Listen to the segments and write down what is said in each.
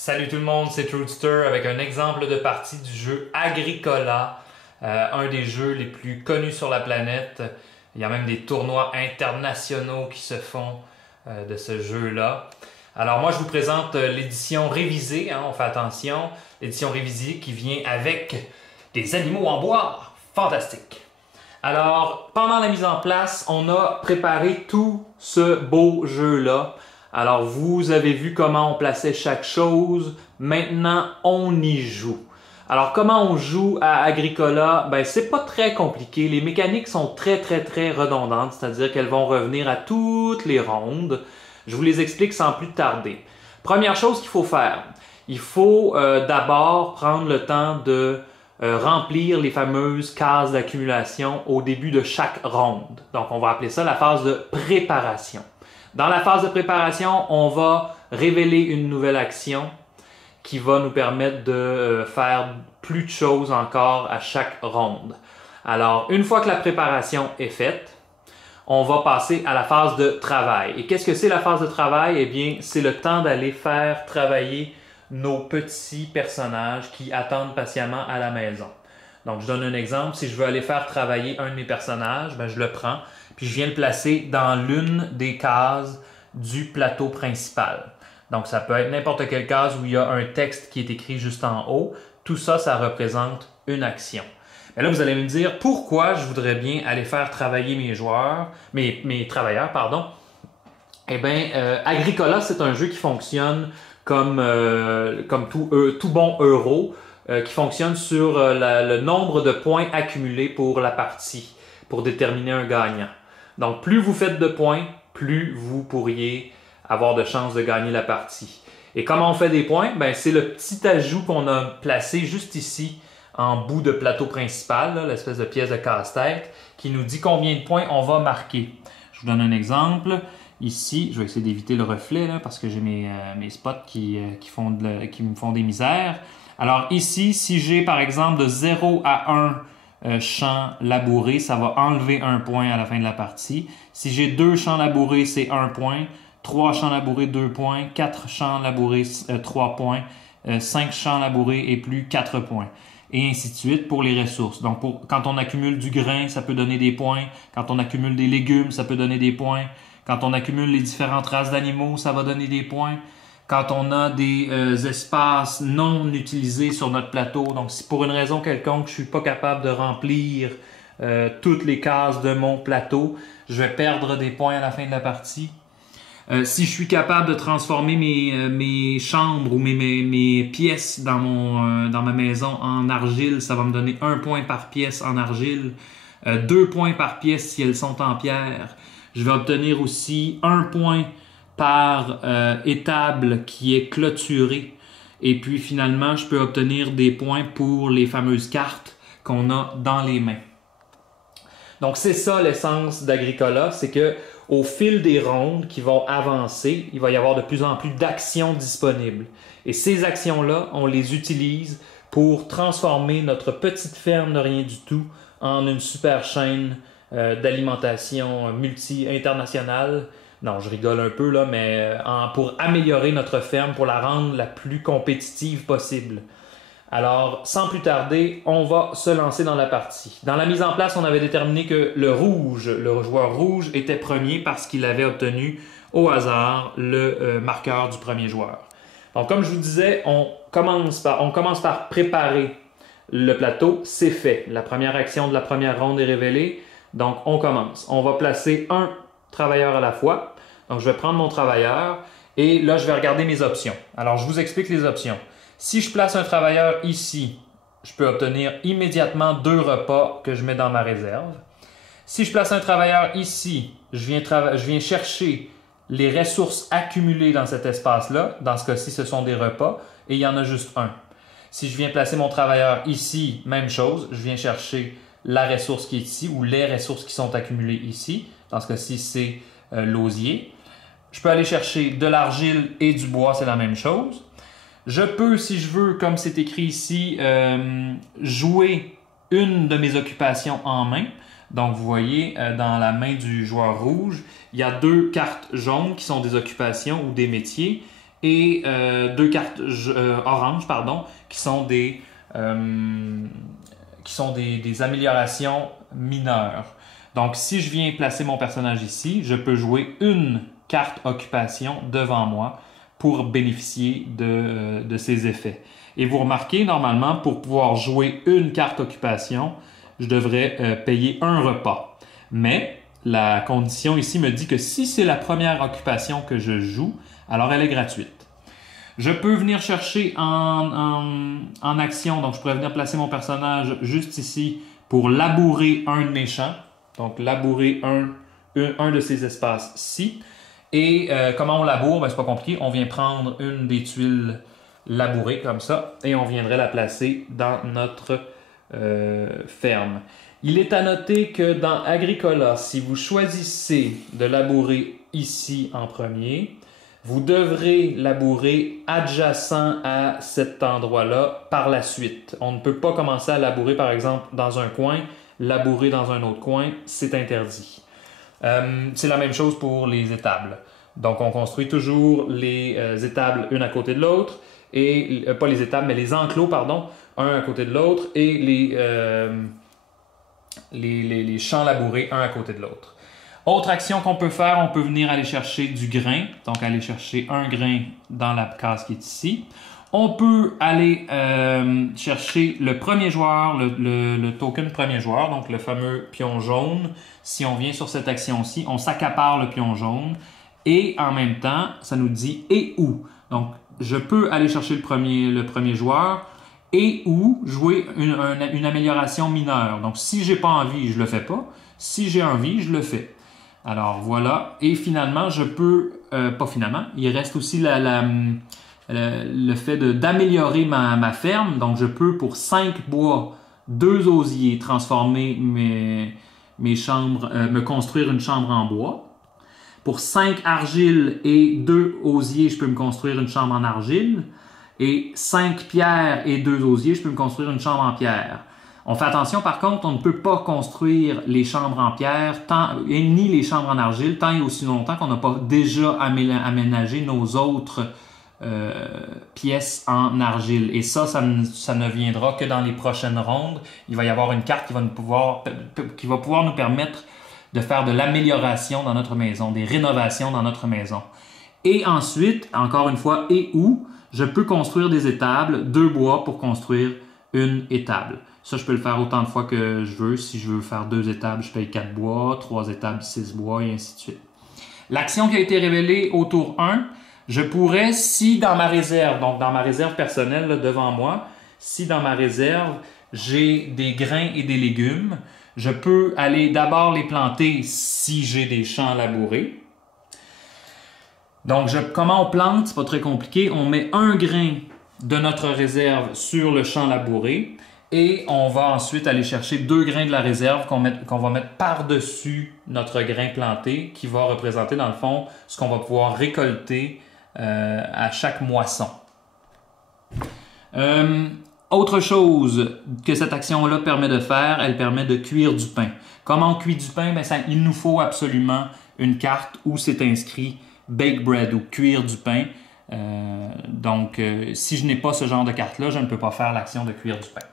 Salut tout le monde, c'est Truthster avec un exemple de partie du jeu Agricola, un des jeux les plus connus sur la planète. Il y a même des tournois internationaux qui se font de ce jeu-là. Alors moi je vous présente l'édition révisée, on fait attention, l'édition révisée qui vient avec des animaux en bois, fantastique. Alors pendant la mise en place, on a préparé tout ce beau jeu-là. Alors, vous avez vu comment on plaçait chaque chose. Maintenant, on y joue. Alors, comment on joue à Agricola? Ben, c'est pas très compliqué. Les mécaniques sont très redondantes, c'est-à-dire qu'elles vont revenir à toutes les rondes. Je vous les explique sans plus tarder. Première chose qu'il faut faire, il faut d'abord prendre le temps de remplir les fameuses cases d'accumulation au début de chaque ronde. Donc, on va appeler ça la phase de préparation. Dans la phase de préparation, on va révéler une nouvelle action qui va nous permettre de faire plus de choses encore à chaque ronde. Alors, une fois que la préparation est faite, on va passer à la phase de travail. Et qu'est-ce que c'est la phase de travail? Eh bien, c'est le temps d'aller faire travailler nos petits personnages qui attendent patiemment à la maison. Donc, je donne un exemple. Si je veux aller faire travailler un de mes personnages, ben, je le prends, puis je viens le placer dans l'une des cases du plateau principal. Donc, ça peut être n'importe quelle case où il y a un texte qui est écrit juste en haut. Tout ça, ça représente une action. Mais là, vous allez me dire pourquoi je voudrais bien aller faire travailler mes travailleurs, pardon. Eh bien, Agricola, c'est un jeu qui fonctionne comme tout bon euro, qui fonctionne sur le nombre de points accumulés pour la partie, pour déterminer un gagnant. Donc, plus vous faites de points, plus vous pourriez avoir de chances de gagner la partie. Et comment on fait des points? Ben, c'est le petit ajout qu'on a placé juste ici, en bout de plateau principal, l'espèce de pièce de casse-tête, qui nous dit combien de points on va marquer. Je vous donne un exemple. Ici, je vais essayer d'éviter le reflet là, parce que j'ai mes spots qui me font des misères. Alors ici, si j'ai par exemple de 0 à 1 champ labouré, ça va enlever 1 point à la fin de la partie. Si j'ai 2 champs labourés, c'est 1 point. 3 champs labourés, 2 points. 4 champs labourés, 3 points. 5 champs labourés et plus, 4 points. Et ainsi de suite pour les ressources. Donc, quand on accumule du grain, ça peut donner des points. Quand on accumule des légumes, ça peut donner des points. Quand on accumule les différentes races d'animaux, ça va donner des points. Quand on a des espaces non utilisés sur notre plateau, donc si pour une raison quelconque, je suis pas capable de remplir toutes les cases de mon plateau, je vais perdre des points à la fin de la partie. Si je suis capable de transformer mes chambres ou mes pièces dans ma maison en argile, ça va me donner 1 point par pièce en argile, 2 points par pièce si elles sont en pierre. Je vais obtenir aussi 1 point par étable qui est clôturée. Et puis finalement, je peux obtenir des points pour les fameuses cartes qu'on a dans les mains. Donc c'est ça l'essence d'Agricola, c'est que au fil des rondes qui vont avancer, il va y avoir de plus en plus d'actions disponibles. Et ces actions-là, on les utilise pour transformer notre petite ferme de rien du tout en une super chaîne d'alimentation multi-internationale. Non, je rigole un peu là, mais pour améliorer notre ferme, pour la rendre la plus compétitive possible. Alors, sans plus tarder, on va se lancer dans la partie. Dans la mise en place, on avait déterminé que le joueur rouge était premier parce qu'il avait obtenu au hasard le marqueur du premier joueur. Donc, comme je vous disais, on commence par préparer le plateau. C'est fait. La première action de la première ronde est révélée. Donc, on commence. On va placer un travailleur à la fois. Donc, je vais prendre mon travailleur et là, je vais regarder mes options. Alors, je vous explique les options. Si je place un travailleur ici, je peux obtenir immédiatement 2 repas que je mets dans ma réserve. Si je place un travailleur ici, je viens chercher les ressources accumulées dans cet espace-là. Dans ce cas-ci, ce sont des repas et il y en a juste un. Si je viens placer mon travailleur ici, même chose, je viens chercher la ressource qui est ici ou les ressources qui sont accumulées ici. Dans ce cas-ci, c'est l'osier. Je peux aller chercher de l'argile et du bois, c'est la même chose. Je peux, si je veux, comme c'est écrit ici, jouer une de mes occupations en main. Donc, vous voyez, dans la main du joueur rouge, il y a 2 cartes jaunes qui sont des occupations ou des métiers. et deux cartes oranges, pardon, qui sont des améliorations mineures. Donc, si je viens placer mon personnage ici, je peux jouer une carte occupation devant moi pour bénéficier de ces effets. Et vous remarquez, normalement, pour pouvoir jouer une carte occupation, je devrais payer un repas. Mais la condition ici me dit que si c'est la première occupation que je joue, alors elle est gratuite. Je peux venir chercher en action, donc je pourrais venir placer mon personnage juste ici pour labourer un de mes champs. Donc labourer un de ces espaces-ci. Et comment on laboure? Ben, c'est pas compliqué. On vient prendre une des tuiles labourées comme ça et on viendrait la placer dans notre ferme. Il est à noter que dans Agricola, si vous choisissez de labourer ici en premier, vous devrez labourer adjacent à cet endroit-là par la suite. On ne peut pas commencer à labourer, par exemple, dans un coin, labourer dans un autre coin, c'est interdit. C'est la même chose pour les étables. Donc, on construit toujours les étables une à côté de l'autre, et pas les étables, mais les enclos, pardon, un à côté de l'autre, et les champs labourés un à côté de l'autre. Autre action qu'on peut faire, on peut venir aller chercher du grain, donc aller chercher un grain dans la case qui est ici. On peut aller chercher le premier joueur, le token premier joueur, donc le fameux pion jaune. Si on vient sur cette action-ci, on s'accapare le pion jaune et en même temps, ça nous dit « et où ». Donc, je peux aller chercher le premier joueur et ou jouer une amélioration mineure. Donc, si j'ai pas envie, je le fais pas. Si j'ai envie, je le fais. Alors, voilà. Et finalement, je peux... pas finalement, il reste aussi le fait d'améliorer ma ferme. Donc, je peux, pour 5 bois, 2 osiers, transformer mes chambres, me construire une chambre en bois. Pour 5 argiles et 2 osiers, je peux me construire une chambre en argile. Et 5 pierres et 2 osiers, je peux me construire une chambre en pierre. On fait attention, par contre, on ne peut pas construire les chambres en pierre ni les chambres en argile tant et aussi longtemps qu'on n'a pas déjà aménagé nos autres pièces en argile. Et ça ne viendra que dans les prochaines rondes. Il va y avoir une carte qui va pouvoir nous permettre de faire de l'amélioration dans notre maison, des rénovations dans notre maison. Et ensuite, encore une fois, et où, je peux construire des étables, 2 bois pour construire une étable. Ça, je peux le faire autant de fois que je veux. Si je veux faire 2 étables, je paye 4 bois, 3 étables, 6 bois, et ainsi de suite. L'action qui a été révélée au tour 1, je pourrais, si dans ma réserve, donc dans ma réserve personnelle là, devant moi, si dans ma réserve, j'ai des grains et des légumes, je peux aller d'abord les planter si j'ai des champs labourés. Donc, comment on plante? C'est pas très compliqué. On met un grain de notre réserve sur le champ labouré et on va ensuite aller chercher 2 grains de la réserve qu'on va mettre par-dessus notre grain planté qui va représenter dans le fond ce qu'on va pouvoir récolter à chaque moisson. Autre chose que cette action-là permet de faire, elle permet de cuire du pain. Comment on cuit du pain? Bien, il nous faut absolument une carte où c'est inscrit Bake Bread ou cuire du pain. Donc, si je n'ai pas ce genre de carte-là, je ne peux pas faire l'action de cuire du pain.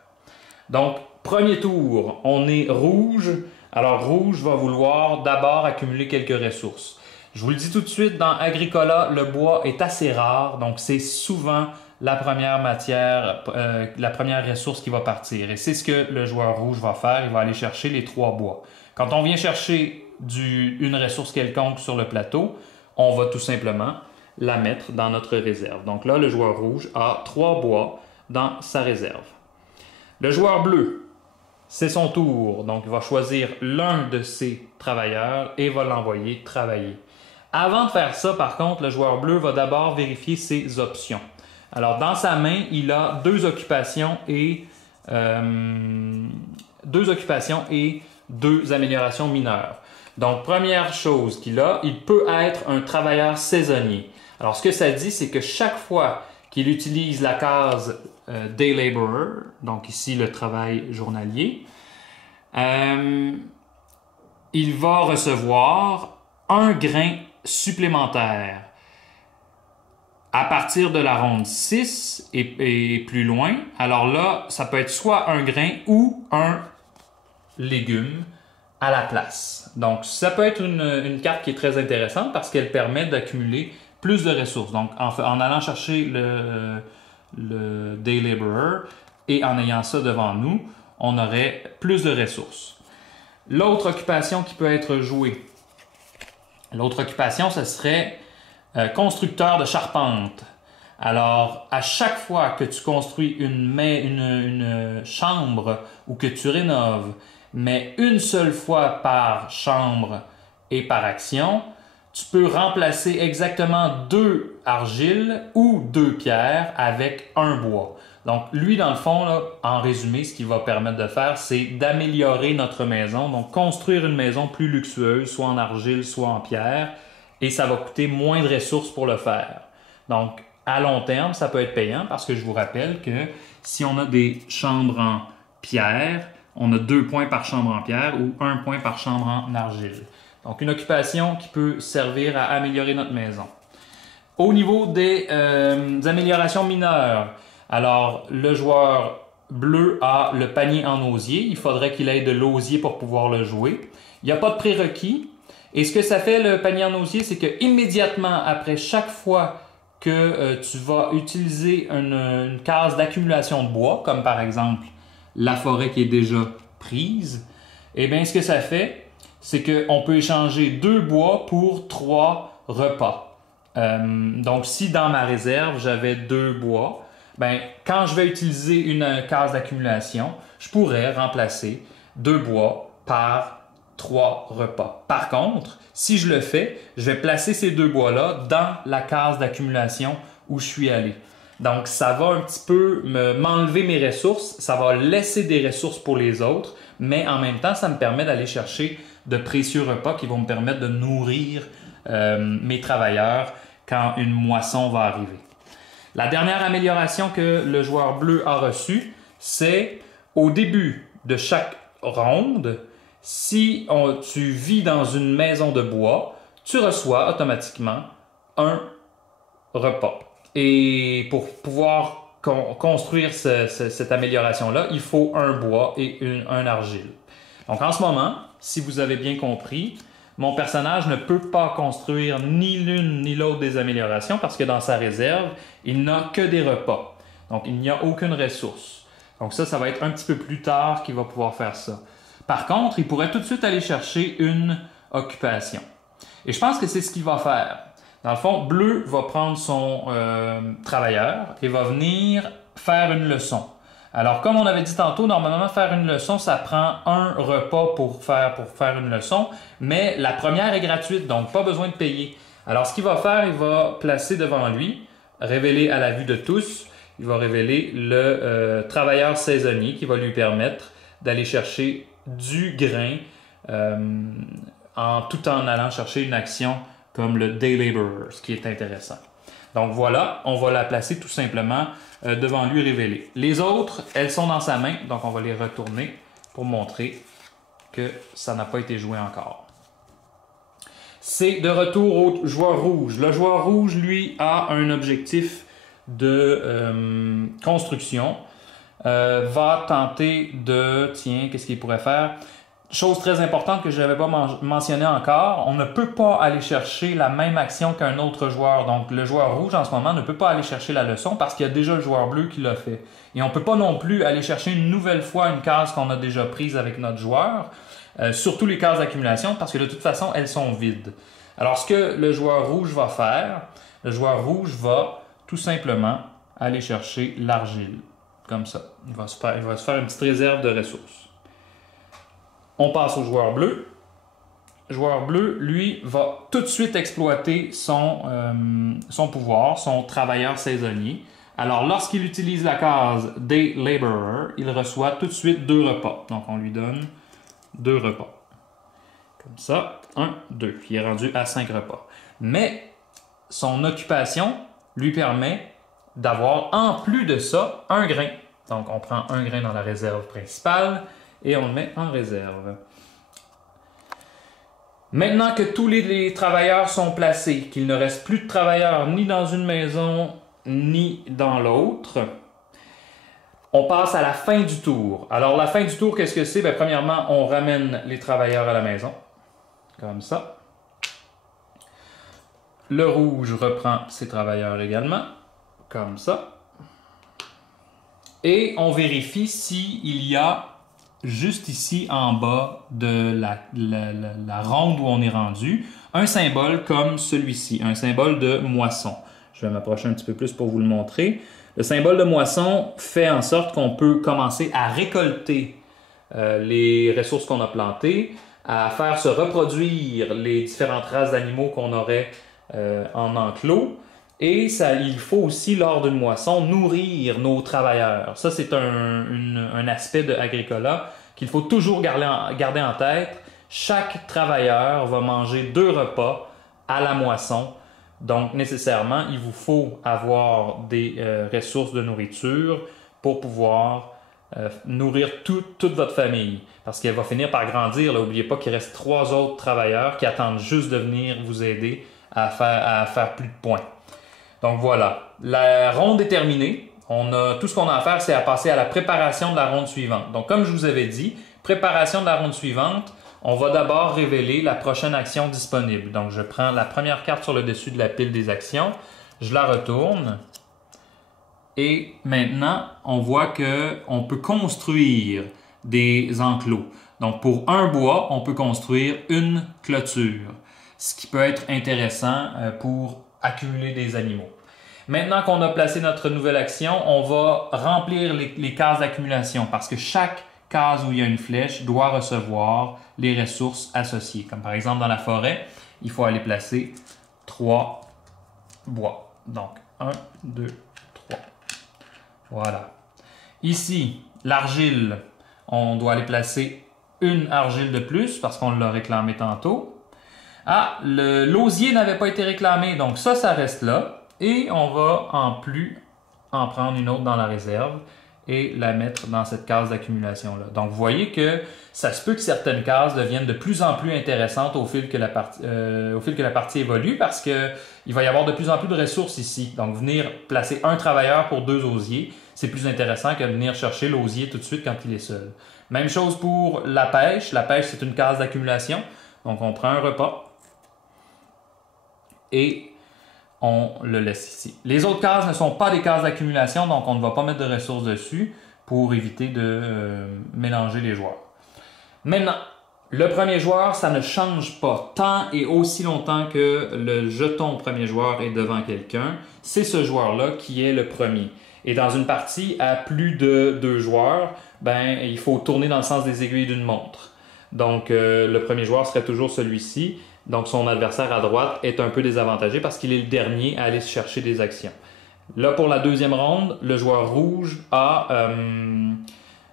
Donc, premier tour, on est rouge. Alors, rouge va vouloir d'abord accumuler quelques ressources. Je vous le dis tout de suite, dans Agricola, le bois est assez rare, donc c'est souvent la première matière, la première ressource qui va partir. Et c'est ce que le joueur rouge va faire, il va aller chercher les 3 bois. Quand on vient chercher une ressource quelconque sur le plateau, on va tout simplement la mettre dans notre réserve. Donc là, le joueur rouge a 3 bois dans sa réserve. Le joueur bleu, c'est son tour. Donc, il va choisir l'un de ses travailleurs et va l'envoyer travailler. Avant de faire ça, par contre, le joueur bleu va d'abord vérifier ses options. Alors, dans sa main, il a 2 occupations et 2 améliorations mineures. Donc, première chose qu'il a, il peut être un travailleur saisonnier. Alors, ce que ça dit, c'est que chaque fois qu'il utilise la case Day Laborer, donc ici le travail journalier, il va recevoir un grain supplémentaire À partir de la ronde 6 et plus loin, alors là, ça peut être soit un grain ou un légume à la place. Donc, ça peut être une carte qui est très intéressante parce qu'elle permet d'accumuler plus de ressources. Donc, en allant chercher le Day Laborer et en ayant ça devant nous, on aurait plus de ressources. L'autre occupation qui peut être jouée, l'autre occupation, ce serait constructeur de charpente. Alors, à chaque fois que tu construis une chambre ou que tu rénoves, mais une seule fois par chambre et par action, tu peux remplacer exactement 2 argiles ou 2 pierres avec un bois. Donc, lui, dans le fond, là, en résumé, ce qu'il va permettre de faire, c'est d'améliorer notre maison. Donc, construire une maison plus luxueuse, soit en argile, soit en pierre, et ça va coûter moins de ressources pour le faire. Donc, à long terme, ça peut être payant parce que je vous rappelle que si on a des chambres en pierre, on a 2 points par chambre en pierre ou 1 point par chambre en argile. Donc, une occupation qui peut servir à améliorer notre maison. Au niveau des améliorations mineures, alors le joueur bleu a le panier en osier. Il faudrait qu'il ait de l'osier pour pouvoir le jouer. Il n'y a pas de prérequis. Et ce que ça fait, le panier en osier, c'est que immédiatement après chaque fois que tu vas utiliser une case d'accumulation de bois, comme par exemple la forêt qui est déjà prise, eh bien, ce que ça fait, c'est qu'on peut échanger 2 bois pour 3 repas. Donc, si dans ma réserve, j'avais 2 bois, ben, quand je vais utiliser une case d'accumulation, je pourrais remplacer 2 bois par 3 repas. Par contre, si je le fais, je vais placer ces 2 bois-là dans la case d'accumulation où je suis allé. Donc, ça va un petit peu m'enlever mes ressources, ça va laisser des ressources pour les autres, mais en même temps, ça me permet d'aller chercher de précieux repas qui vont me permettre de nourrir mes travailleurs quand une moisson va arriver. La dernière amélioration que le joueur bleu a reçue, c'est au début de chaque ronde, si tu vis dans une maison de bois, tu reçois automatiquement un repas. Et pour pouvoir construire cette amélioration-là, il faut un bois et un argile. Donc en ce moment, si vous avez bien compris, mon personnage ne peut pas construire ni l'une ni l'autre des améliorations parce que dans sa réserve, il n'a que des repas. Donc il n'y a aucune ressource. Donc ça va être un petit peu plus tard qu'il va pouvoir faire ça. Par contre, il pourrait tout de suite aller chercher une occupation. Et je pense que c'est ce qu'il va faire. Dans le fond, bleu va prendre son travailleur et va venir faire une leçon. Alors, comme on avait dit tantôt, normalement, faire une leçon, ça prend un repas pour faire une leçon, mais la première est gratuite, donc pas besoin de payer. Alors, ce qu'il va faire, il va placer devant lui, révéler à la vue de tous, il va révéler le travailleur saisonnier qui va lui permettre d'aller chercher du grain tout en allant chercher une action comme le Day Laborer, ce qui est intéressant. Donc voilà, on va la placer tout simplement devant lui révélée. Les autres, elles sont dans sa main, donc on va les retourner pour montrer que ça n'a pas été joué encore. C'est de retour au joueur rouge. Le joueur rouge, lui, a un objectif de construction. Va tenter de... Tiens, qu'est-ce qu'il pourrait faire? Chose très importante que je n'avais pas mentionné encore, on ne peut pas aller chercher la même action qu'un autre joueur. Donc le joueur rouge en ce moment ne peut pas aller chercher la leçon parce qu'il y a déjà le joueur bleu qui l'a fait. Et on ne peut pas non plus aller chercher une nouvelle fois une case qu'on a déjà prise avec notre joueur, surtout les cases d'accumulation parce que de toute façon elles sont vides. Alors ce que le joueur rouge va faire, le joueur rouge va tout simplement aller chercher l'argile, comme ça. Il va se faire une petite réserve de ressources. On passe au joueur bleu. Le joueur bleu, lui, va tout de suite exploiter son pouvoir, son travailleur saisonnier. Alors, lorsqu'il utilise la case Day Laborer, il reçoit tout de suite 2 repas. Donc, on lui donne 2 repas. Comme ça, 1, 2. Il est rendu à 5 repas. Mais son occupation lui permet d'avoir, en plus de ça, un grain. Donc, on prend un grain dans la réserve principale et on le met en réserve. Maintenant que tous les travailleurs sont placés, qu'il ne reste plus de travailleurs ni dans une maison ni dans l'autre, on passe à la fin du tour. Alors la fin du tour, qu'est-ce que c'est? Bien, premièrement, on ramène les travailleurs à la maison, comme ça. Le rouge reprend ses travailleurs également, comme ça. Et on vérifie s'il y a juste ici en bas de la ronde où on est rendu, un symbole comme celui-ci, un symbole de moisson. Je vais m'approcher un petit peu plus pour vous le montrer. Le symbole de moisson fait en sorte qu'on peut commencer à récolter les ressources qu'on a plantées, à faire se reproduire les différentes races d'animaux qu'on aurait en enclos. Et il faut aussi, lors d'une moisson, nourrir nos travailleurs. Ça, c'est un aspect de Agricola qu'il faut toujours garder en tête. Chaque travailleur va manger 2 repas à la moisson. Donc, nécessairement, il vous faut avoir des ressources de nourriture pour pouvoir nourrir toute votre famille. Parce qu'elle va finir par grandir. N'oubliez pas qu'il reste 3 autres travailleurs qui attendent juste de venir vous aider à faire plus de points. Donc voilà, la ronde est terminée. Tout ce qu'on a à faire, c'est à passer à la préparation de la ronde suivante. Donc comme je vous avais dit, préparation de la ronde suivante, on va d'abord révéler la prochaine action disponible. Donc je prends la première carte sur le dessus de la pile des actions, je la retourne et maintenant on voit qu'on peut construire des enclos. Donc pour un bois, on peut construire une clôture, ce qui peut être intéressant pour accumuler des animaux. Maintenant qu'on a placé notre nouvelle action, on va remplir les cases d'accumulation parce que chaque case où il y a une flèche doit recevoir les ressources associées. Comme par exemple dans la forêt, il faut aller placer 3 bois. Donc 1, 2, 3. Voilà. Ici, l'argile, on doit aller placer une argile de plus parce qu'on l'a réclamé tantôt. Ah, l'osier n'avait pas été réclamé, donc ça reste là. Et on va en plus en prendre une autre dans la réserve et la mettre dans cette case d'accumulation-là. Donc vous voyez que ça se peut que certaines cases deviennent de plus en plus intéressantes au fil que la partie évolue parce qu'il va y avoir de plus en plus de ressources ici. Donc venir placer un travailleur pour 2 osiers, c'est plus intéressant que de venir chercher l'osier tout de suite quand il est seul. Même chose pour la pêche. La pêche, c'est une case d'accumulation. Donc on prend un repas et on le laisse ici. Les autres cases ne sont pas des cases d'accumulation, donc on ne va pas mettre de ressources dessus pour éviter de mélanger les joueurs. Maintenant, le premier joueur, ça ne change pas tant et aussi longtemps que le jeton premier joueur est devant quelqu'un. C'est ce joueur-là qui est le premier. Et dans une partie à plus de 2 joueurs, ben, il faut tourner dans le sens des aiguilles d'une montre. Donc, le premier joueur serait toujours celui-ci. Donc, son adversaire à droite est un peu désavantagé parce qu'il est le dernier à aller se chercher des actions. Là, pour la deuxième ronde, le joueur rouge a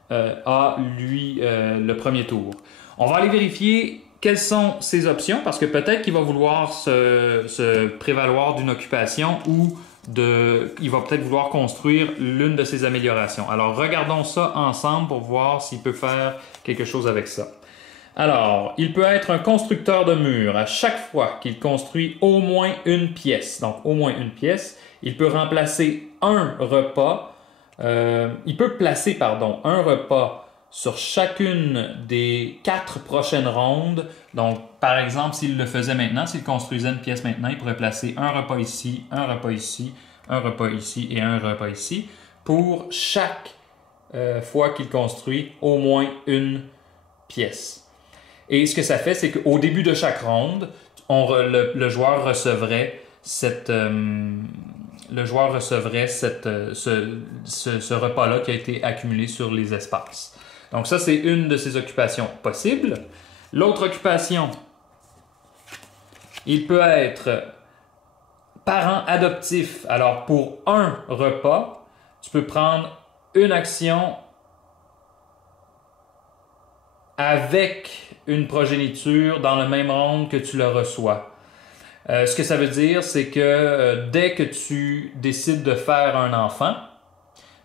le premier tour. On va aller vérifier quelles sont ses options parce que peut-être qu'il va vouloir se prévaloir d'une occupation ou il va peut-être vouloir construire l'une de ses améliorations. Alors, regardons ça ensemble pour voir s'il peut faire quelque chose avec ça. Alors, il peut être un constructeur de murs. À chaque fois qu'il construit au moins une pièce, donc au moins une pièce, il peut remplacer un repas. Il peut placer, un repas sur chacune des 4 prochaines rondes. Donc, par exemple, s'il le faisait maintenant, s'il construisait une pièce maintenant, il pourrait placer un repas ici, un repas ici, un repas ici et un repas ici pour chaque fois qu'il construit au moins une pièce. Et ce que ça fait, c'est qu'au début de chaque ronde, le joueur recevrait ce repas-là qui a été accumulé sur les espaces. Donc ça, c'est une de ses occupations possibles. L'autre occupation, il peut être parent adoptif. Alors, pour un repas, tu peux prendre une action avec une progéniture dans le même ronde que tu le reçois. Ce que ça veut dire, c'est que dès que tu décides de faire un enfant,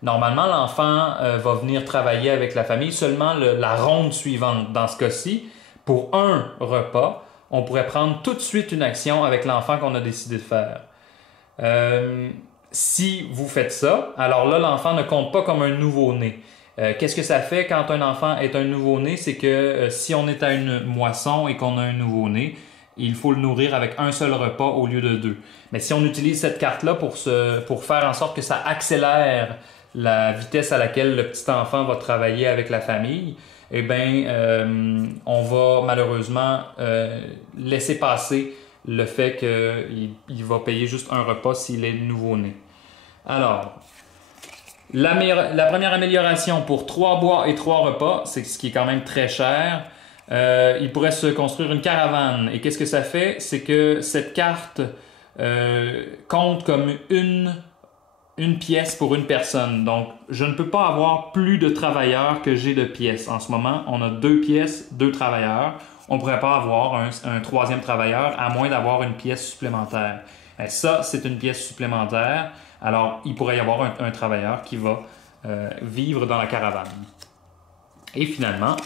normalement, l'enfant va venir travailler avec la famille seulement la ronde suivante. Dans ce cas-ci, pour un repas, on pourrait prendre tout de suite une action avec l'enfant qu'on a décidé de faire. Si vous faites ça, alors là, l'enfant ne compte pas comme un nouveau-né. Qu'est-ce que ça fait quand un enfant est un nouveau-né? C'est que si on est à une moisson et qu'on a un nouveau-né, il faut le nourrir avec un seul repas au lieu de deux. Mais si on utilise cette carte-là pour faire en sorte que ça accélère la vitesse à laquelle le petit enfant va travailler avec la famille, eh bien, on va malheureusement laisser passer le fait qu'il va payer juste un repas s'il est nouveau-né. Alors, la première amélioration pour 3 bois et 3 repas, c'est ce qui est quand même très cher. Il pourrait se construire une caravane. Et qu'est-ce que ça fait? C'est que cette carte compte comme une pièce pour une personne. Donc, je ne peux pas avoir plus de travailleurs que j'ai de pièces. En ce moment, on a 2 pièces, 2 travailleurs. On ne pourrait pas avoir un troisième travailleur à moins d'avoir une pièce supplémentaire. Et ça, c'est une pièce supplémentaire. Alors, il pourrait y avoir un travailleur qui va vivre dans la caravane. Et finalement,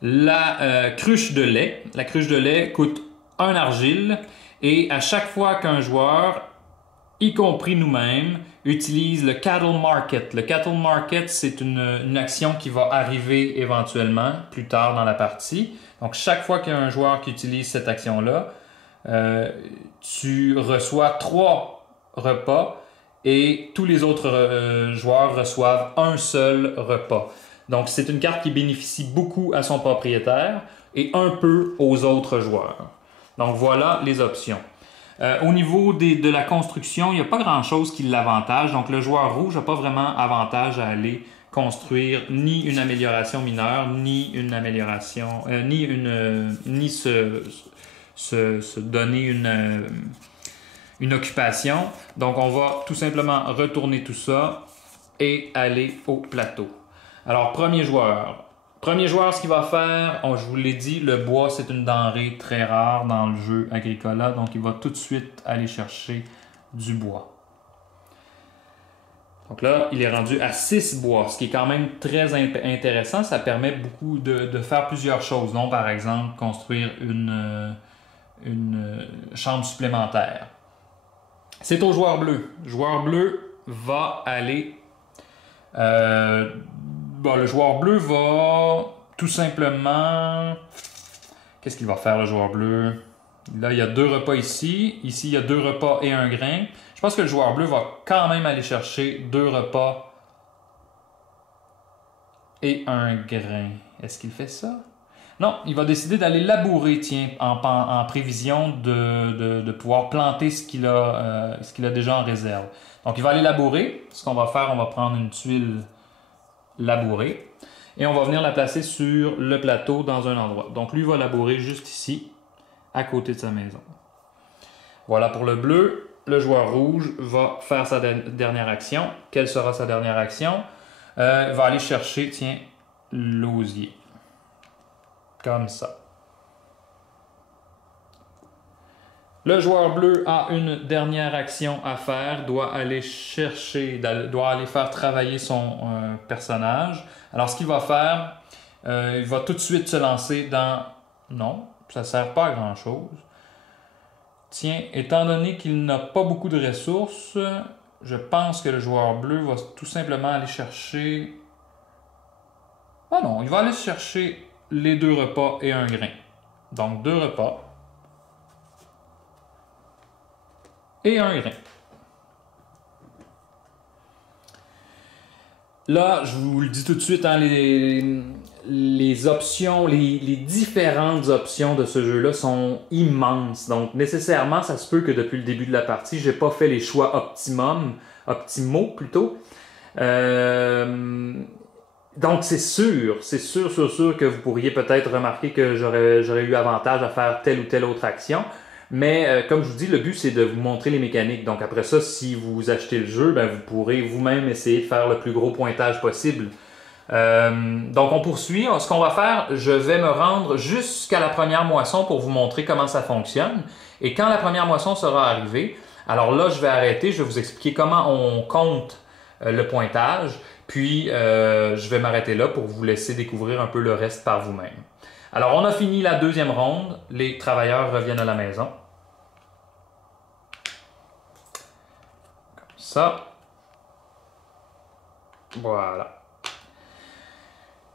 la cruche de lait. La cruche de lait coûte 1 argile. Et à chaque fois qu'un joueur, y compris nous-mêmes, utilise le Cattle Market. Le Cattle Market, c'est une action qui va arriver éventuellement plus tard dans la partie. Donc, chaque fois qu'il y a un joueur qui utilise cette action-là, tu reçois 3 repas et tous les autres joueurs reçoivent un seul repas. Donc, c'est une carte qui bénéficie beaucoup à son propriétaire et un peu aux autres joueurs. Donc, voilà les options. Au niveau de la construction, il n'y a pas grand-chose qui l'avantage. Donc, le joueur rouge n'a pas vraiment avantage à aller construire ni une amélioration mineure, ni une amélioration, ni se donner une occupation. Donc, on va tout simplement retourner tout ça et aller au plateau. Alors, premier joueur. Premier joueur, ce qu'il va faire, je vous l'ai dit, le bois, c'est une denrée très rare dans le jeu Agricola. Donc, il va tout de suite aller chercher du bois. Donc là, il est rendu à 6 bois, ce qui est quand même très intéressant. Ça permet beaucoup de faire plusieurs choses. Donc, par exemple, construire une chambre supplémentaire. C'est au joueur bleu. Le joueur bleu va aller... le joueur bleu va tout simplement... Qu'est-ce qu'il va faire, le joueur bleu? Là, il y a 2 repas ici. Ici, il y a 2 repas et un grain. Je pense que le joueur bleu va quand même aller chercher 2 repas et un grain. Est-ce qu'il fait ça? Non, il va décider d'aller labourer, tiens, en prévision de pouvoir planter ce qu'il a déjà en réserve. Donc, il va aller labourer. Ce qu'on va faire, on va prendre une tuile labourée et on va venir la placer sur le plateau dans un endroit. Donc, lui va labourer juste ici, à côté de sa maison. Voilà pour le bleu. Le joueur rouge va faire sa dernière action. Quelle sera sa dernière action? Il va aller chercher, tiens, l'osier. Comme ça. Le joueur bleu a une dernière action à faire, doit aller faire travailler son personnage. Alors, ce qu'il va faire, il va tout de suite se lancer dans... Non, ça ne sert pas à grand-chose. Tiens, étant donné qu'il n'a pas beaucoup de ressources, je pense que le joueur bleu va tout simplement aller chercher... Ah non, il va aller chercher les 2 repas et un grain. Donc 2 repas et un grain. Là, je vous le dis tout de suite, hein, les options, les différentes options de ce jeu-là sont immenses. Donc, nécessairement, ça se peut que depuis le début de la partie, j'ai pas fait les choix optimaux plutôt. Donc, c'est sûr que vous pourriez peut-être remarquer que j'aurais eu avantage à faire telle ou telle autre action. Mais comme je vous dis, le but, c'est de vous montrer les mécaniques. Donc après ça, si vous achetez le jeu, vous pourrez vous-même essayer de faire le plus gros pointage possible. Donc on poursuit. Ce qu'on va faire, je vais me rendre jusqu'à la première moisson pour vous montrer comment ça fonctionne. Et quand la première moisson sera arrivée, alors là, je vais arrêter. Je vais vous expliquer comment on compte le pointage. Puis, je vais m'arrêter là pour vous laisser découvrir un peu le reste par vous-même. Alors, on a fini la deuxième ronde. Les travailleurs reviennent à la maison. Comme ça. Voilà.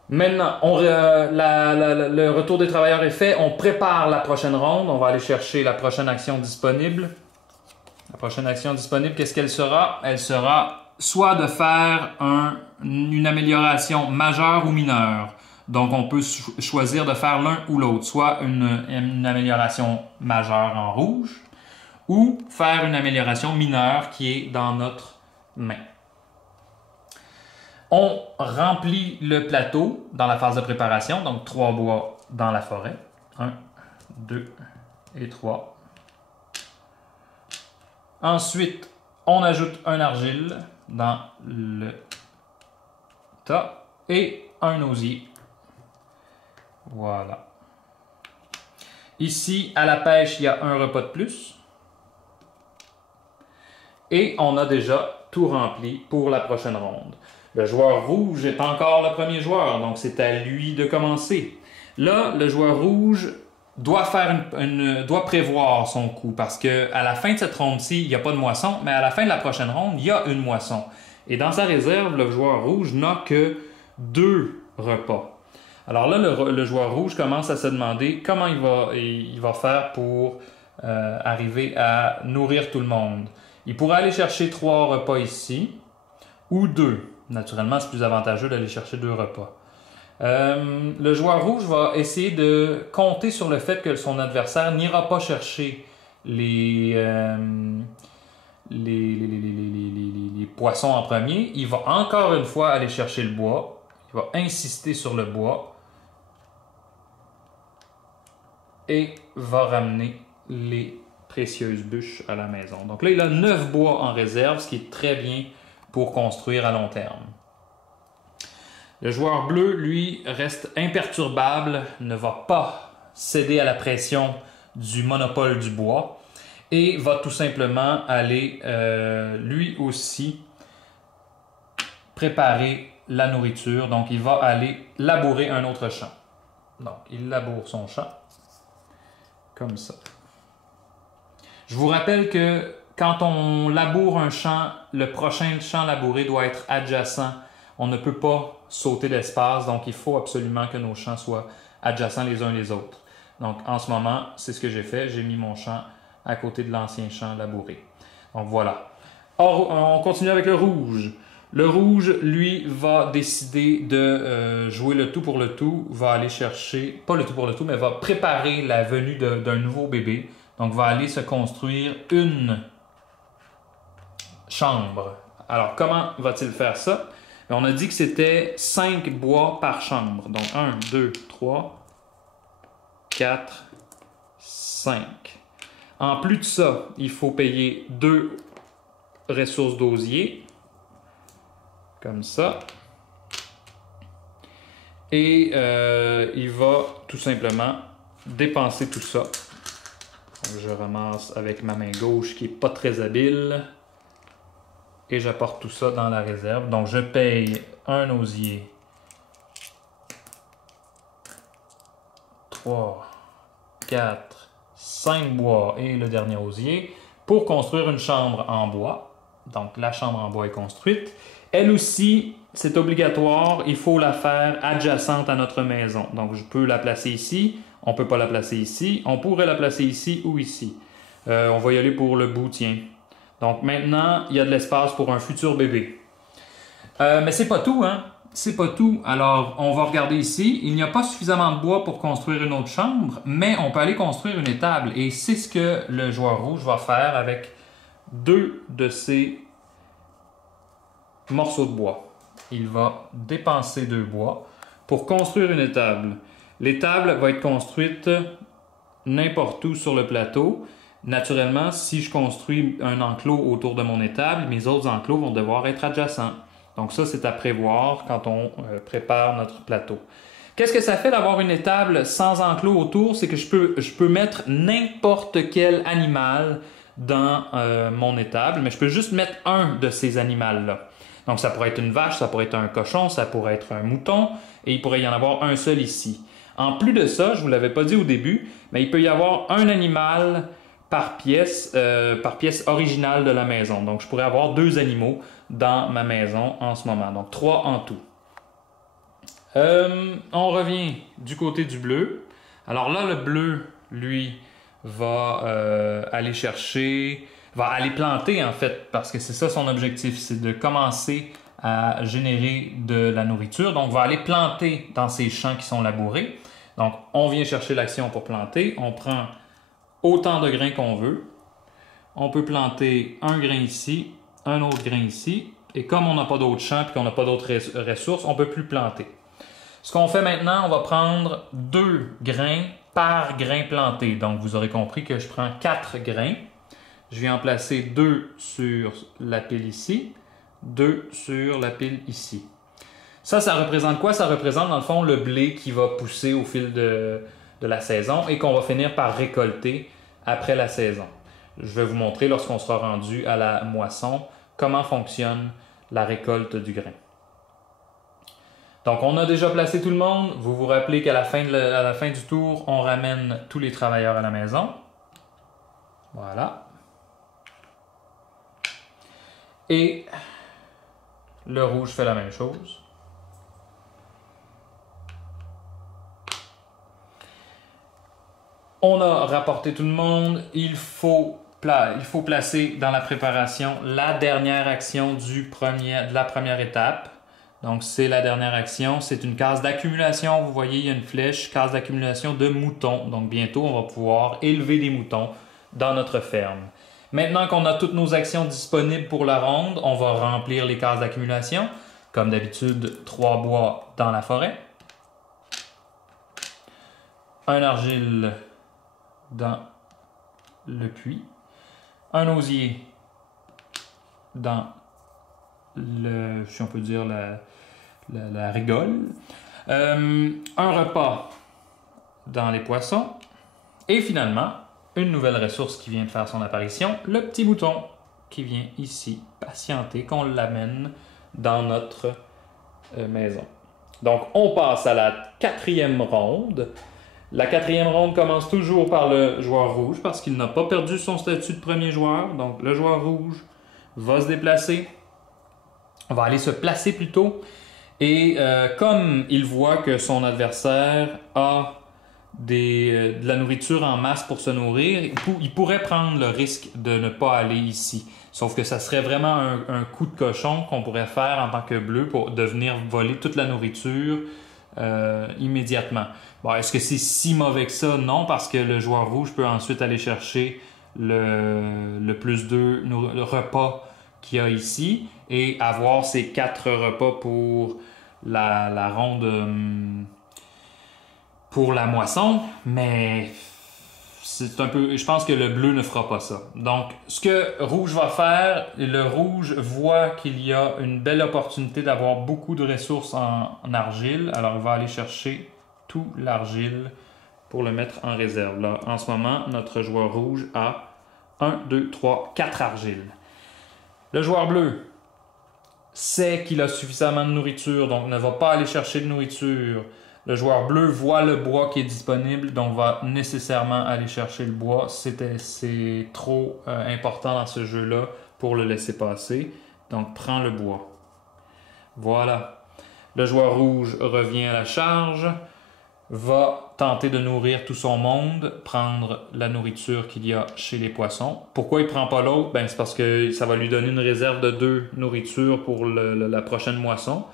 Maintenant, le retour des travailleurs est fait. On prépare la prochaine ronde. On va aller chercher la prochaine action disponible. La prochaine action disponible, qu'est-ce qu'elle sera? Elle sera soit de faire une amélioration majeure ou mineure. Donc, on peut choisir de faire l'un ou l'autre. Soit une amélioration majeure en rouge ou faire une amélioration mineure qui est dans notre main. On remplit le plateau dans la phase de préparation, donc 3 bois dans la forêt. 1, 2 et 3. Ensuite, on ajoute un argile dans le tas et un osier. Voilà. Ici, à la pêche, il y a un repas de plus. Et on a déjà tout rempli pour la prochaine ronde. Le joueur rouge est encore le premier joueur, donc c'est à lui de commencer. Là, le joueur rouge doit prévoir son coup parce qu'à la fin de cette ronde-ci, il n'y a pas de moisson, mais à la fin de la prochaine ronde, il y a une moisson. Et dans sa réserve, le joueur rouge n'a que 2 repas. Alors là, le joueur rouge commence à se demander comment il va faire pour arriver à nourrir tout le monde. Il pourrait aller chercher 3 repas ici, ou 2. Naturellement, c'est plus avantageux d'aller chercher 2 repas. Le joueur rouge va essayer de compter sur le fait que son adversaire n'ira pas chercher les poissons en premier. Il va encore une fois aller chercher le bois. Il va insister sur le bois. Et va ramener les précieuses bûches à la maison. Donc là, il a 9 bois en réserve, ce qui est très bien pour construire à long terme. Le joueur bleu, lui, reste imperturbable, ne va pas céder à la pression du monopole du bois et va tout simplement aller, lui aussi, préparer la nourriture. Donc, il va aller labourer un autre champ. Donc, il laboure son champ, comme ça. Je vous rappelle que quand on laboure un champ, le prochain champ labouré doit être adjacent. On ne peut pas sauter l'espace, donc il faut absolument que nos champs soient adjacents les uns les autres. Donc en ce moment, c'est ce que j'ai fait. J'ai mis mon champ à côté de l'ancien champ labouré. Donc voilà. Or, on continue avec le rouge. Le rouge, lui, va décider de jouer le tout pour le tout, va aller chercher, pas le tout pour le tout, mais va préparer la venue d'un nouveau bébé. Donc va aller se construire une chambre. Alors, comment va-t-il faire ça? On a dit que c'était 5 bois par chambre. Donc, 1, 2, 3, 4, 5. En plus de ça, il faut payer 2 ressources d'osier. Comme ça. Et il va tout simplement dépenser tout ça. Donc, je ramasse avec ma main gauche qui n'est pas très habile. Et j'apporte tout ça dans la réserve. Donc, je paye un osier. 3, 4, 5 bois et le dernier osier pour construire une chambre en bois. Donc, la chambre en bois est construite. Elle aussi, c'est obligatoire. Il faut la faire adjacente à notre maison. Donc, je peux la placer ici. On ne peut pas la placer ici. On pourrait la placer ici ou ici. On va y aller pour le bout, tiens. Donc maintenant, il y a de l'espace pour un futur bébé. Mais c'est pas tout, hein? C'est pas tout. Alors, on va regarder ici. Il n'y a pas suffisamment de bois pour construire une autre chambre, mais on peut aller construire une étable. Et c'est ce que le joueur rouge va faire avec 2 de ces morceaux de bois. Il va dépenser 2 bois pour construire une étable. L'étable va être construite n'importe où sur le plateau. Naturellement, si je construis un enclos autour de mon étable, mes autres enclos vont devoir être adjacents. Donc ça, c'est à prévoir quand on prépare notre plateau. Qu'est-ce que ça fait d'avoir une étable sans enclos autour? C'est que je peux mettre n'importe quel animal dans mon étable, mais je peux juste mettre un de ces animaux-là. Donc ça pourrait être une vache, ça pourrait être un cochon, ça pourrait être un mouton, et il pourrait y en avoir un seul ici. En plus de ça, je ne vous l'avais pas dit au début, mais il peut y avoir un animal par pièce originale de la maison. Donc, je pourrais avoir 2 animaux dans ma maison en ce moment. Donc, 3 en tout. On revient du côté du bleu. Alors là, le bleu, lui, va aller planter en fait, parce que c'est ça son objectif, c'est de commencer à générer de la nourriture. Donc, va aller planter dans ces champs qui sont labourés. Donc, on vient chercher l'action pour planter. On prend autant de grains qu'on veut. On peut planter un grain ici, un autre grain ici. Et comme on n'a pas d'autres champs et qu'on n'a pas d'autres ressources, on ne peut plus planter. Ce qu'on fait maintenant, on va prendre 2 grains par grain planté. Donc, vous aurez compris que je prends 4 grains. Je viens en placer 2 sur la pile ici, 2 sur la pile ici. Ça représente quoi? Ça représente dans le fond le blé qui va pousser au fil de la saison et qu'on va finir par récolter après la saison. Je vais vous montrer lorsqu'on sera rendu à la moisson comment fonctionne la récolte du grain. Donc, on a déjà placé tout le monde. Vous vous rappelez qu'à la fin du tour, on ramène tous les travailleurs à la maison. Voilà. Et le rouge fait la même chose. On a rapporté tout le monde. Il faut placer dans la préparation la dernière action de la première étape. Donc, c'est la dernière action. C'est une case d'accumulation. Vous voyez, il y a une flèche, case d'accumulation de moutons. Donc, bientôt, on va pouvoir élever des moutons dans notre ferme. Maintenant qu'on a toutes nos actions disponibles pour la ronde, on va remplir les cases d'accumulation. Comme d'habitude, 3 bois dans la forêt. Un argile dans le puits. Un osier dans si on peut dire, la rigole. Un repas dans les poissons. Et finalement, une nouvelle ressource qui vient de faire son apparition, le petit mouton qui vient ici patienter qu'on l'amène dans notre maison. Donc, on passe à la 4e ronde. La 4e ronde commence toujours par le joueur rouge parce qu'il n'a pas perdu son statut de premier joueur. Donc, le joueur rouge va se déplacer. On va aller se placer plutôt. Et comme il voit que son adversaire a de la nourriture en masse pour se nourrir, il pourrait prendre le risque de ne pas aller ici. Sauf que ça serait vraiment un coup de cochon qu'on pourrait faire en tant que bleu pour venir voler toute la nourriture immédiatement. Bon, est-ce que c'est si mauvais que ça? Non, parce que le joueur rouge peut ensuite aller chercher le plus 2 repas qu'il y a ici et avoir ces 4 repas pour la ronde pour la moisson, mais c'est un peu, je pense que le bleu ne fera pas ça. Donc, ce que rouge va faire, le rouge voit qu'il y a une belle opportunité d'avoir beaucoup de ressources en argile, alors il va aller chercher tout l'argile pour le mettre en réserve. Là, en ce moment, notre joueur rouge a 1, 2, 3, 4 argiles. Le joueur bleu sait qu'il a suffisamment de nourriture, donc ne va pas aller chercher de nourriture. Le joueur bleu voit le bois qui est disponible, donc va nécessairement aller chercher le bois. C'est trop important dans ce jeu-là pour le laisser passer. Donc, prends le bois. Voilà. Le joueur rouge revient à la charge, va tenter de nourrir tout son monde, prendre la nourriture qu'il y a chez les poissons. Pourquoi il ne prend pas l'autre? Ben, c'est parce que ça va lui donner une réserve de 2 nourritures pour la prochaine moisson.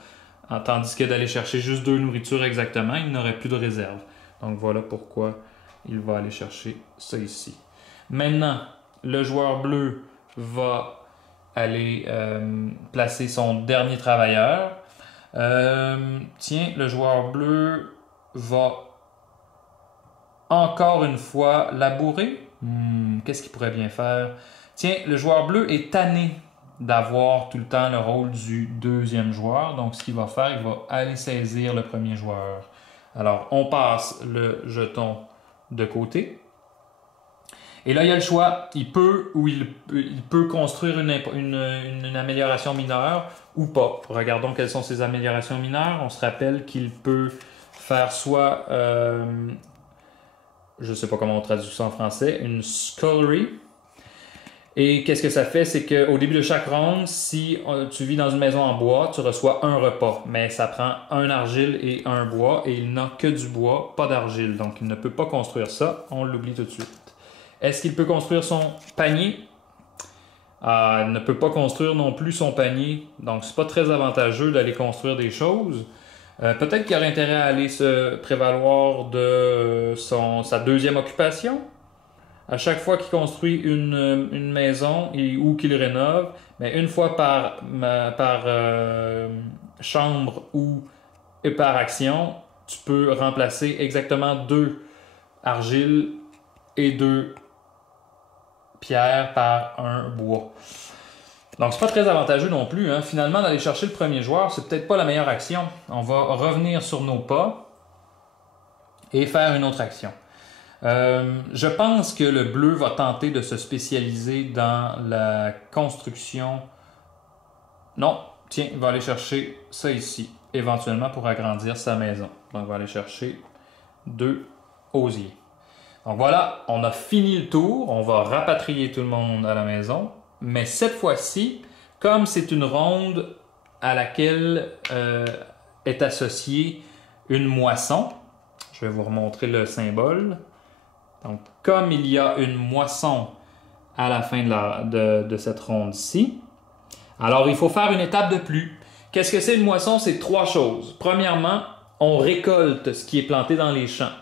Tandis que d'aller chercher juste 2 nourritures exactement, il n'aurait plus de réserve. Donc voilà pourquoi il va aller chercher ça ici. Maintenant, le joueur bleu va aller placer son dernier travailleur. Tiens, le joueur bleu va encore une fois labourer. Qu'est-ce qu'il pourrait bien faire? Tiens, le joueur bleu est tanné d'avoir tout le temps le rôle du 2e joueur. Donc, ce qu'il va faire, il va aller saisir le premier joueur. Alors, on passe le jeton de côté. Et là, il y a le choix. Il peut construire une amélioration mineure ou pas. Regardons quelles sont ces améliorations mineures. On se rappelle qu'il peut faire soit, je ne sais pas comment on traduit ça en français, une scullery. Et qu'est-ce que ça fait? C'est qu'au début de chaque ronde, si tu vis dans une maison en bois, tu reçois un repas. Mais ça prend un argile et un bois, et il n'a que du bois, pas d'argile. Donc il ne peut pas construire ça, on l'oublie tout de suite. Est-ce qu'il peut construire son panier? Il ne peut pas construire non plus son panier, donc c'est pas très avantageux d'aller construire des choses. Peut-être qu'il aurait intérêt à aller se prévaloir de sa deuxième occupation. À chaque fois qu'il construit une maison ou qu'il rénove, mais une fois par chambre ou par action, tu peux remplacer exactement 2 argiles et 2 pierres par un bois. Donc c'est pas très avantageux non plus, hein. Finalement, d'aller chercher le premier joueur, c'est peut-être pas la meilleure action. On va revenir sur nos pas et faire une autre action. Je pense que le bleu va tenter de se spécialiser dans la construction. Non, tiens, il va aller chercher ça ici, éventuellement pour agrandir sa maison. Donc, il va aller chercher 2 osiers. Donc voilà, on a fini le tour. On va rapatrier tout le monde à la maison. Mais cette fois-ci, comme c'est une ronde à laquelle est associée une moisson, je vais vous remontrer le symbole. Donc, comme il y a une moisson à la fin de cette ronde-ci, alors il faut faire une étape de plus. Qu'est-ce que c'est une moisson? C'est 3 choses. Premièrement, on récolte ce qui est planté dans les champs.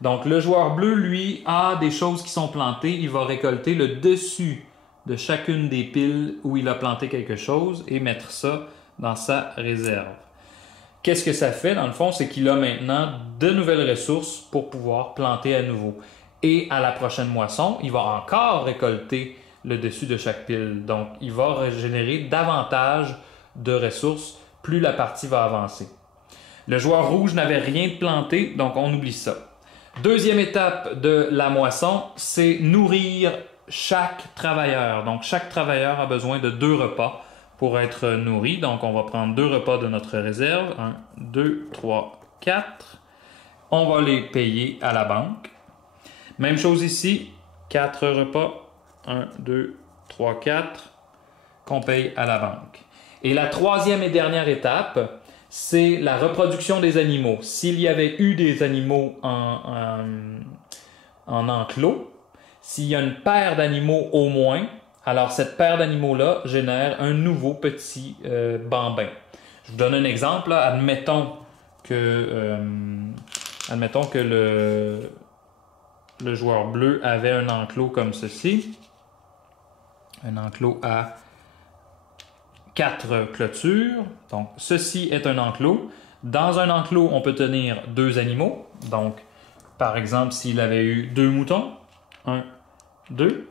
Donc, le joueur bleu, lui, a des choses qui sont plantées. Il va récolter le dessus de chacune des piles où il a planté quelque chose et mettre ça dans sa réserve. Qu'est-ce que ça fait, dans le fond? C'est qu'il a maintenant de nouvelles ressources pour pouvoir planter à nouveau. Et à la prochaine moisson, il va encore récolter le dessus de chaque pile. Donc, il va générer davantage de ressources plus la partie va avancer. Le joueur rouge n'avait rien de planté, donc on oublie ça. Deuxième étape de la moisson, c'est nourrir chaque travailleur. Donc, chaque travailleur a besoin de 2 repas pour être nourri. Donc, on va prendre 2 repas de notre réserve. 1, 2, 3, 4. On va les payer à la banque. Même chose ici, 4 repas, 1, 2, 3, 4, qu'on paye à la banque. Et la troisième et dernière étape, c'est la reproduction des animaux. S'il y avait eu des animaux en enclos, s'il y a une paire d'animaux au moins, alors cette paire d'animaux-là génère un nouveau petit bambin. Je vous donne un exemple. Là. Admettons que le joueur bleu avait un enclos comme ceci. Un enclos à 4 clôtures. Donc, ceci est un enclos. Dans un enclos, on peut tenir 2 animaux. Donc, par exemple, s'il avait eu 2 moutons, 1, 2,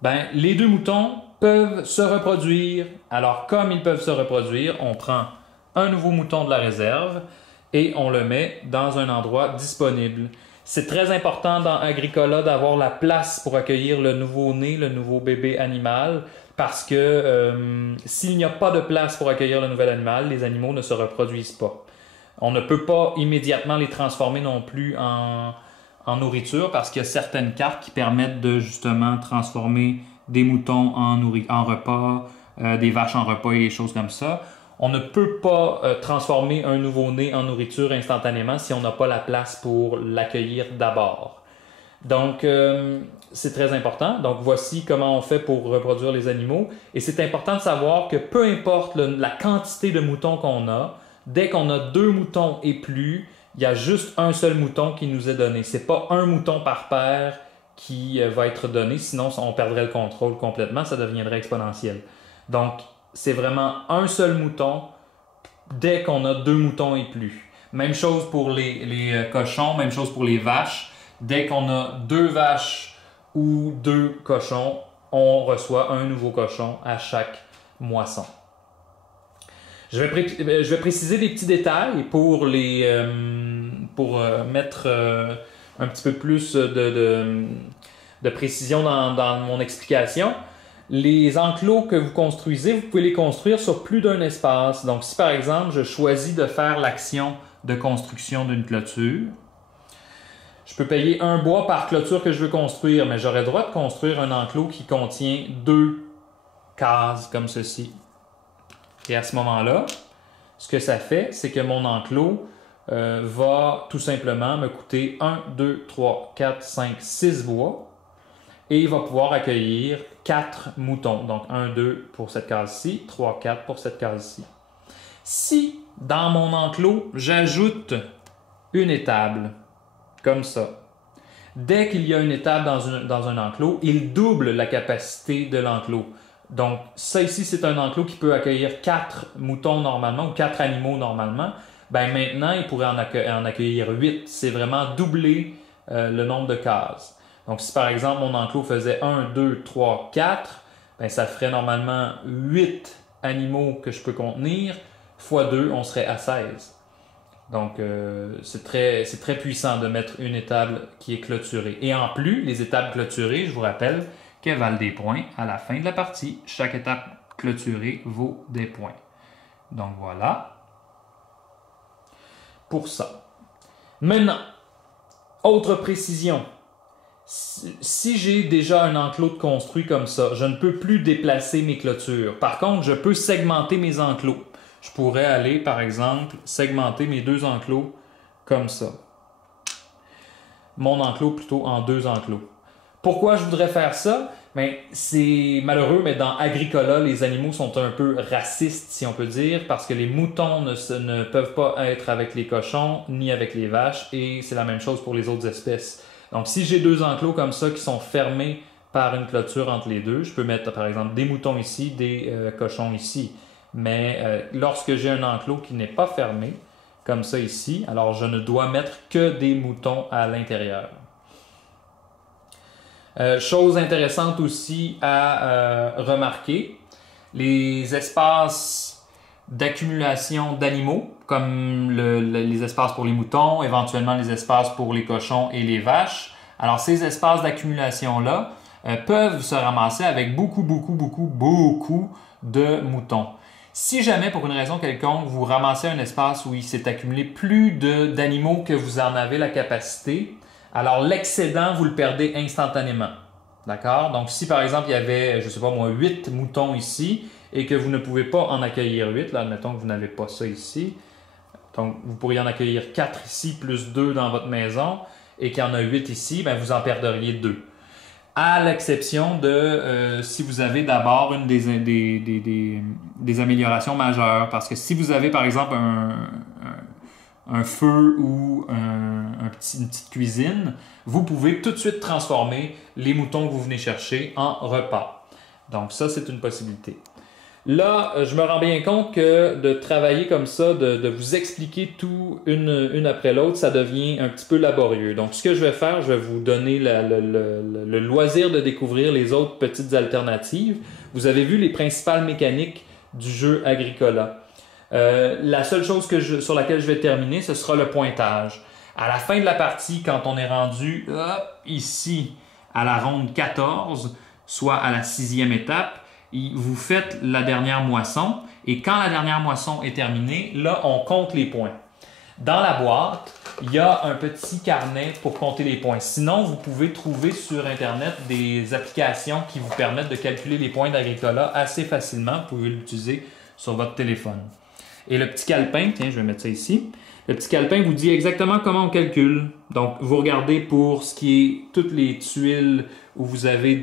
ben, les 2 moutons peuvent se reproduire. Alors, comme ils peuvent se reproduire, on prend un nouveau mouton de la réserve et on le met dans un endroit disponible. C'est très important dans Agricola d'avoir la place pour accueillir le nouveau-né, le nouveau bébé animal, parce que s'il n'y a pas de place pour accueillir le nouvel animal, les animaux ne se reproduisent pas. On ne peut pas immédiatement les transformer non plus en nourriture, parce qu'il y a certaines cartes qui permettent de justement transformer des moutons en repas, des vaches en repas et des choses comme ça. On ne peut pas transformer un nouveau-né en nourriture instantanément si on n'a pas la place pour l'accueillir d'abord. Donc, c'est très important. Donc, voici comment on fait pour reproduire les animaux. Et c'est important de savoir que peu importe la quantité de moutons qu'on a, dès qu'on a 2 moutons et plus, il y a juste un seul mouton qui nous est donné. Ce n'est pas un mouton par paire qui va être donné, sinon on perdrait le contrôle complètement, ça deviendrait exponentiel. Donc, c'est vraiment un seul mouton dès qu'on a 2 moutons et plus. Même chose pour les cochons, même chose pour les vaches. Dès qu'on a 2 vaches ou 2 cochons, on reçoit un nouveau cochon à chaque moisson. Je vais préciser des petits détails pour mettre un petit peu plus de précision dans mon explication. Les enclos que vous construisez, vous pouvez les construire sur plus d'un espace. Donc, si par exemple, je choisis de faire l'action de construction d'une clôture. Je peux payer un bois par clôture que je veux construire, mais j'aurais le droit de construire un enclos qui contient 2 cases comme ceci. Et à ce moment-là, ce que ça fait, c'est que mon enclos va tout simplement me coûter 1, 2, 3, 4, 5, 6 bois. Et il va pouvoir accueillir 4 moutons. Donc 1, 2 pour cette case-ci, 3, 4 pour cette case-ci. Si dans mon enclos, j'ajoute une étable, comme ça, dès qu'il y a une étable dans un enclos, il double la capacité de l'enclos. Donc ça ici, c'est un enclos qui peut accueillir 4 moutons normalement ou 4 animaux normalement. Ben maintenant, il pourrait en accueillir 8. C'est vraiment doubler le nombre de cases. Donc, si par exemple, mon enclos faisait 1, 2, 3, 4, ben, ça ferait normalement 8 animaux que je peux contenir, fois 2, on serait à 16. Donc, c'est très puissant de mettre une étable qui est clôturée. Et en plus, les étables clôturées, je vous rappelle qu'elles valent des points à la fin de la partie. Chaque étape clôturée vaut des points. Donc, voilà pour ça. Maintenant, autre précision. Si j'ai déjà un enclos de construit comme ça, je ne peux plus déplacer mes clôtures. Par contre, je peux segmenter mes enclos. Je pourrais aller, par exemple, segmenter mes 2 enclos comme ça. Mon enclos plutôt en 2 enclos. Pourquoi je voudrais faire ça? Bien, c'est malheureux, mais dans Agricola, les animaux sont un peu racistes, si on peut dire, parce que les moutons ne peuvent pas être avec les cochons ni avec les vaches, et c'est la même chose pour les autres espèces. Donc, si j'ai 2 enclos comme ça qui sont fermés par une clôture entre les deux, je peux mettre par exemple des moutons ici, des cochons ici. Mais lorsque j'ai un enclos qui n'est pas fermé, comme ça ici, alors je ne dois mettre que des moutons à l'intérieur. Chose intéressante aussi à remarquer, les espaces d'accumulation d'animaux, comme les espaces pour les moutons, éventuellement les espaces pour les cochons et les vaches. Alors ces espaces d'accumulation-là peuvent se ramasser avec beaucoup de moutons. Si jamais, pour une raison quelconque, vous ramassez un espace où il s'est accumulé plus d'animaux que vous en avez la capacité, alors l'excédent, vous le perdez instantanément. D'accord? Donc si par exemple il y avait, je ne sais pas moi, 8 moutons ici, et que vous ne pouvez pas en accueillir 8, là, admettons que vous n'avez pas ça ici, donc vous pourriez en accueillir 4 ici, plus 2 dans votre maison, et qu'il y en a 8 ici, bien, vous en perdriez 2. À l'exception de si vous avez d'abord une des améliorations majeures, parce que si vous avez par exemple un feu ou une petite cuisine, vous pouvez tout de suite transformer les moutons que vous venez chercher en repas. Donc ça, c'est une possibilité. Là, je me rends bien compte que de travailler comme ça, de vous expliquer tout une après l'autre, ça devient un petit peu laborieux. Donc, ce que je vais faire, je vais vous donner le loisir de découvrir les autres petites alternatives. Vous avez vu les principales mécaniques du jeu Agricola. La seule chose sur laquelle je vais terminer, ce sera le pointage. À la fin de la partie, quand on est rendu ici à la ronde 14, soit à la 6e étape, vous faites la dernière moisson et quand la dernière moisson est terminée, là, on compte les points. Dans la boîte, il y a un petit carnet pour compter les points. Sinon, vous pouvez trouver sur Internet des applications qui vous permettent de calculer les points d'Agricola assez facilement. Vous pouvez l'utiliser sur votre téléphone. Et le petit calepin, tiens, je vais mettre ça ici. Le petit calepin vous dit exactement comment on calcule. Donc, vous regardez pour ce qui est toutes les tuiles où vous avez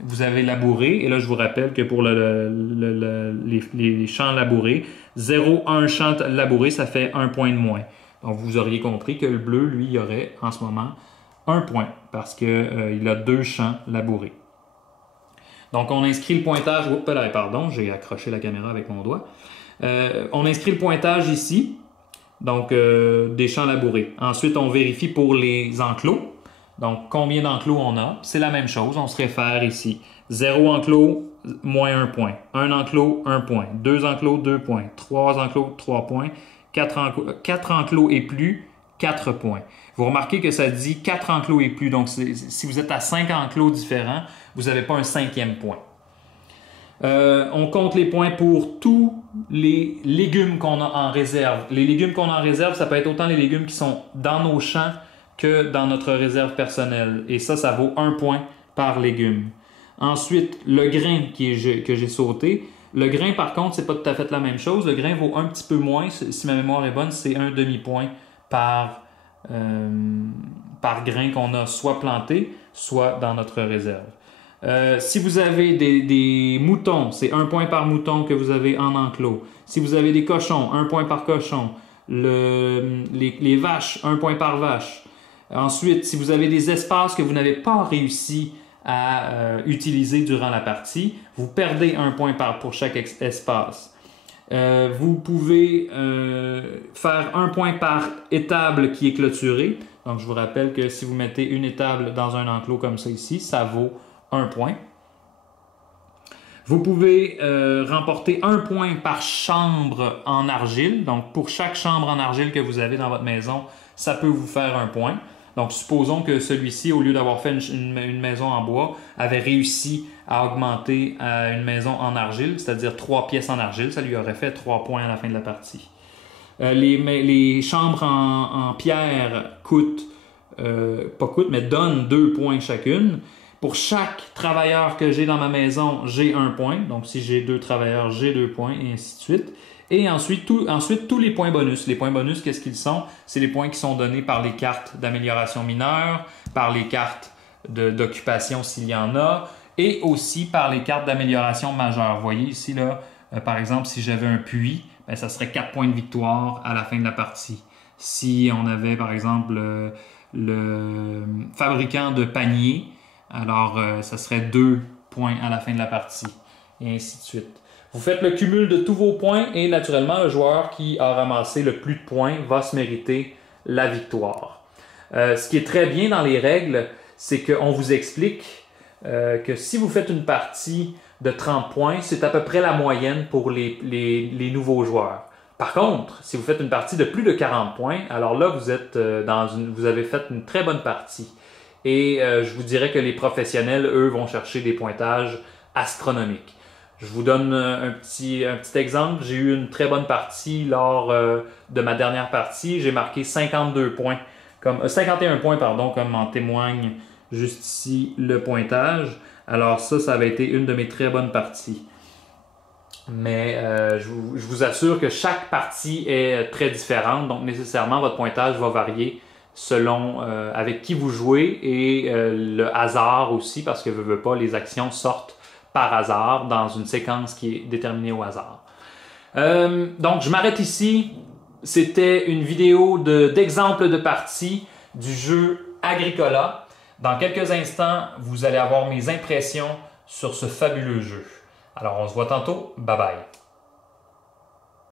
vous avez labouré. Et là, je vous rappelle que pour les champs labourés, 0,1 champ labouré, ça fait 1 point de moins. Donc, vous auriez compris que le bleu, lui, il y aurait en ce moment 1 point parce qu'il a 2 champs labourés. Donc, on inscrit le pointage. Oups, là, pardon, j'ai accroché la caméra avec mon doigt. On inscrit le pointage ici. Donc, des champs labourés. Ensuite, on vérifie pour les enclos. Donc, combien d'enclos on a? C'est la même chose. On se réfère ici. 0 enclos, moins 1 point. 1 enclos, 1 point. 2 enclos, 2 points. 3 enclos, 3 points. 4 enclos et plus, 4 points. Vous remarquez que ça dit 4 enclos et plus. Donc, si vous êtes à 5 enclos différents, vous n'avez pas un 5e point. On compte les points pour tous les légumes qu'on a en réserve. Les légumes qu'on a en réserve, ça peut être autant les légumes qui sont dans nos champs que dans notre réserve personnelle. Et ça vaut 1 point par légume. Ensuite, le grain que j'ai sauté. Le grain, par contre, c'est pas tout à fait la même chose. Le grain vaut un petit peu moins. Si ma mémoire est bonne, c'est un demi-point par grain qu'on a soit planté, soit dans notre réserve. Si vous avez des moutons, c'est 1 point par mouton que vous avez en enclos. Si vous avez des cochons, 1 point par cochon. Les vaches, 1 point par vache. Ensuite, si vous avez des espaces que vous n'avez pas réussi à utiliser durant la partie, vous perdez 1 point pour chaque espace. Vous pouvez faire 1 point par étable qui est clôturée. Donc, je vous rappelle que si vous mettez une étable dans un enclos comme ça ici, ça vaut 1 point. Vous pouvez remporter 1 point par chambre en argile. Donc, pour chaque chambre en argile que vous avez dans votre maison, ça peut vous faire 1 point. Donc, supposons que celui-ci, au lieu d'avoir fait une maison en bois, avait réussi à augmenter une maison en argile, c'est-à-dire 3 pièces en argile. Ça lui aurait fait 3 points à la fin de la partie. Les chambres en pierre mais donnent 2 points chacune. Pour chaque travailleur que j'ai dans ma maison, j'ai 1 point. Donc, si j'ai 2 travailleurs, j'ai 2 points, et ainsi de suite. Et ensuite, tous les points bonus. Les points bonus, qu'est-ce qu'ils sont? C'est les points qui sont donnés par les cartes d'amélioration mineure, par les cartes d'occupation s'il y en a, et aussi par les cartes d'amélioration majeure. Vous voyez ici, là, par exemple, si j'avais un puits, ben, ça serait 4 points de victoire à la fin de la partie. Si on avait, par exemple, le fabricant de paniers, alors ça serait 2 points à la fin de la partie, et ainsi de suite. Vous faites le cumul de tous vos points et naturellement, le joueur qui a ramassé le plus de points va se mériter la victoire. Ce qui est très bien dans les règles, c'est qu'on vous explique que si vous faites une partie de 30 points, c'est à peu près la moyenne pour les nouveaux joueurs. Par contre, si vous faites une partie de plus de 40 points, alors là, vous avez fait une très bonne partie. Et je vous dirais que les professionnels, eux, vont chercher des pointages astronomiques. Je vous donne un petit exemple. J'ai eu une très bonne partie lors de ma dernière partie. J'ai marqué 51 points, comme en témoigne juste ici le pointage. Alors ça avait été une de mes très bonnes parties. Mais je vous assure que chaque partie est très différente. Donc nécessairement, votre pointage va varier selon avec qui vous jouez et le hasard aussi, parce que veut pas, les actions sortent par hasard dans une séquence qui est déterminée au hasard. Donc, je m'arrête ici. C'était une vidéo d'exemple de partie du jeu Agricola. Dans quelques instants, vous allez avoir mes impressions sur ce fabuleux jeu. Alors, on se voit tantôt. Bye bye.